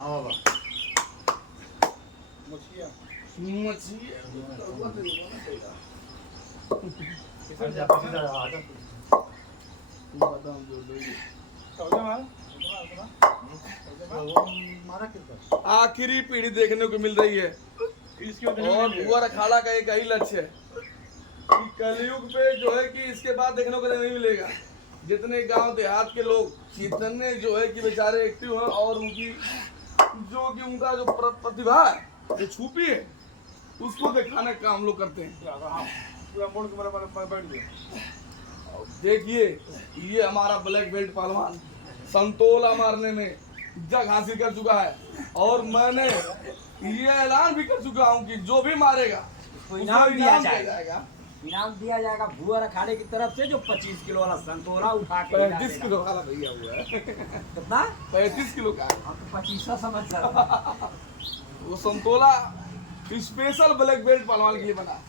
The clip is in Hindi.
हाँ बाबा मछलियाँ आखिरी पीढ़ी देखने को मिल रही है और भुवर अखाड़ा का एक ही लक्ष्य है कि कलयुग पे जो है कि इसके बाद देखने को नहीं मिलेगा। जितने गांव देहात के लोग जितने जो है कि बेचारे एक्टिव हैं और उनकी जो कि उनका जो प्रतिभा है जो छुपी है उसको दिखाने का हम लोग करते हैं। देखिए ये हमारा ब्लैक बेल्ट पहलवान संतोला मारने में जग हासिल कर चुका है और मैंने ये ऐलान भी कर चुका हूँ कि जो भी मारेगा उसको इनाम दिया जाएगा। इनाम दिया जाएगा भुवर अखाड़े की तरफ से जो 25 किलो वाला संतोला उठा के 35 किलो वाला भैया हुआ है। कितना 35 किलो का है। आप तो 25 समझ सकते वो संतोला स्पेशल ब्लैक बेल्ट पहलवान के लिए बना है।